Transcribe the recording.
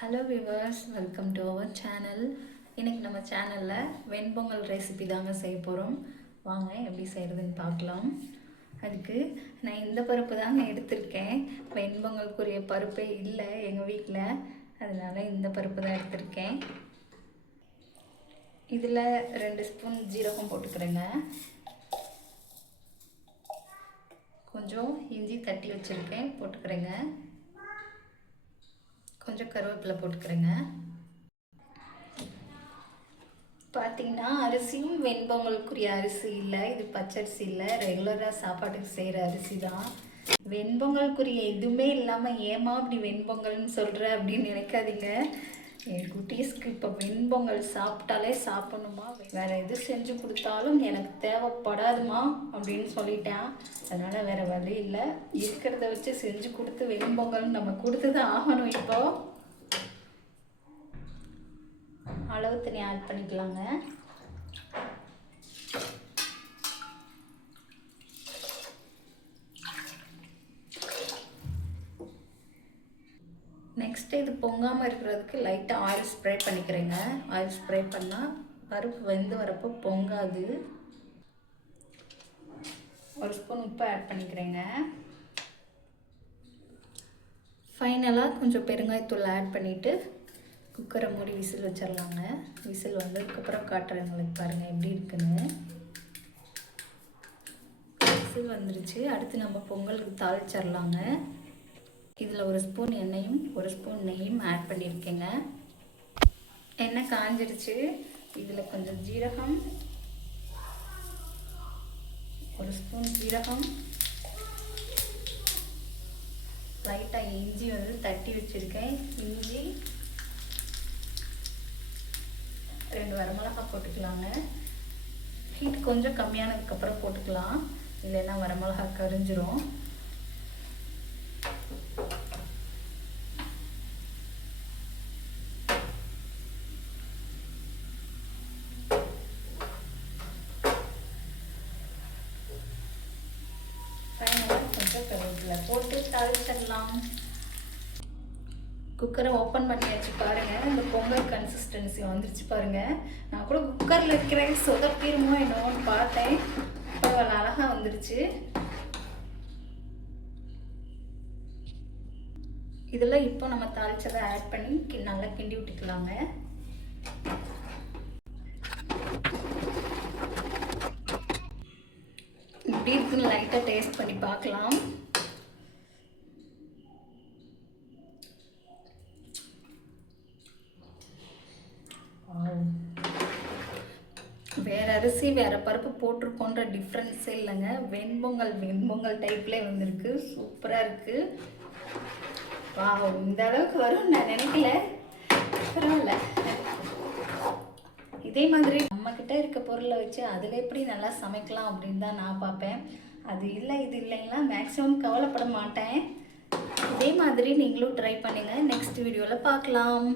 Hello viewers, welcome to our channel. இன்றைக்கி நம்ம சேனலில் வெண்பொங்கல் ரெசிபி தாங்க செய்ய போகிறோம். வாங்க எப்படி செய்கிறதுன்னு பார்க்கலாம். அதுக்கு நான் இந்த பருப்பு தாங்க எடுத்திருக்கேன். வெண்பொங்கலுக்குரிய பருப்பே இல்லை எங்கள் வீட்டில், அதனால் இந்த பருப்பு தான் எடுத்திருக்கேன். இதில் 2 ஸ்பூன் ஜீரகம் போட்டுக்கிறேங்க. கொஞ்சம் இஞ்சி தட்டி வச்சுருக்கேன், போட்டுக்கிறேங்க. கொஞ்சம் கருவேப்பிலை போட்டுக்கிறேங்க. பார்த்தீங்கன்னா அரிசியும் வெண்பொங்கலுக்குரிய அரிசி இல்லை, இது பச்சரிசி இல்லை, ரெகுலராக சாப்பாட்டுக்கு செய்கிற அரிசி தான். வெண்பொங்கலுக்குரிய எதுவுமே இல்லாமல் ஏமா அப்படி வெண்பொங்கல்னு சொல்கிற அப்படின்னு நினைக்காதீங்க. என் குட்டீஸ்க்கு இப்போ வெண்பொங்கல் சாப்பிட்டாலே சாப்பிடணுமா, வேறு எது செஞ்சு கொடுத்தாலும் எனக்கு தேவைப்படாதுமா அப்படின்னு சொல்லிட்டேன். அதனால் வேறு வழி இல்லை, இருக்கிறத வச்சு செஞ்சு கொடுத்து வெண்பொங்கல் நம்ம கொடுத்து தான் ஆகணும். இப்போ அளவு தண்ணி ஆட் பண்ணிக்கலாங்க. நெக்ஸ்ட்டு இது பொங்காமல் இருக்கிறதுக்கு லைட்டாக ஆயில் ஸ்ப்ரே பண்ணிக்கிறேங்க. ஆயில் ஸ்ப்ரே பண்ணால் பருப்பு வெந்து வரப்போ பொங்காது. 1 ஸ்பூன் உப்பு ஆட் பண்ணிக்கிறேங்க. ஃபைனலாக கொஞ்சம் பெருங்காயத்தூள் ஆட் பண்ணிவிட்டு குக்கரை மூடி விசில் வச்சிடலாங்க. விசில் வந்ததுக்கப்புறம் காட்டுறேன் உங்களுக்கு, பாருங்கள் எப்படி இருக்குன்னு. விசில் வந்துருச்சு. அடுத்து நம்ம பொங்கலுக்கு தாளிச்சிடலாங்க. இதில் 1 ஸ்பூன் எண்ணெயும் 1 ஸ்பூன் நெய்யும் ஆட் பண்ணியிருக்கேங்க. எண்ணெய் காஞ்சிருச்சு. இதில் கொஞ்சம் ஜீரகம், 1 ஸ்பூன் ஜீரகம், லைட்டாக இஞ்சி தட்டி வச்சுருக்கேன், இஞ்சி, 2 வரமிளகாய் போட்டுக்கலாங்க. ஹீட் கொஞ்சம் கம்மியானதுக்கப்புறம் போட்டுக்கலாம், இல்லைன்னா வரமிளகாய் கரிஞ்சிரும். கொஞ்சம் கருவேப்பிலை போட்டு தாளிச்சிடலாம். குக்கரை ஓப்பன் பண்ணியாச்சு. பாருங்கள், இந்த பொங்கல் கன்சிஸ்டன்சி வந்துருச்சு பாருங்கள். நான் கூட குக்கரில் வைக்கிறேன் சொதப்பிடுமோ என்னோன்னு பார்த்தேன். இப்போ அழகாக வந்துருச்சு. இதில் இப்போ நம்ம தாளிச்சதை ஆட் பண்ணி நல்லா கிண்டி விட்டுக்கலாங்க. இப்படி இருக்குன்னு லைட்டாக டேஸ்ட் பண்ணி பார்க்கலாம். வேறு அரிசி வேறு பருப்பு போட்டிருக்கோன்ற டிஃப்ரென்ஸே இல்லைங்க. வெண்பொங்கல் டைப்லேயே வந்திருக்கு. சூப்பராக இருக்குது. இந்த அளவுக்கு வரும்னு நான் நினைக்கல. பரவாயில்ல. இதே மாதிரி நம்மக்கிட்ட இருக்க பொருளை வச்சு அதில் எப்படி நல்லா சமைக்கலாம் அப்படின்னு தான் நான் பார்ப்பேன். அது இல்லை இது இல்லைங்களா மேக்ஸிமம் கவலைப்பட மாட்டேன். இதே மாதிரி நீங்களும் ட்ரை பண்ணுங்கள். நெக்ஸ்ட் வீடியோவில் பார்க்கலாம்.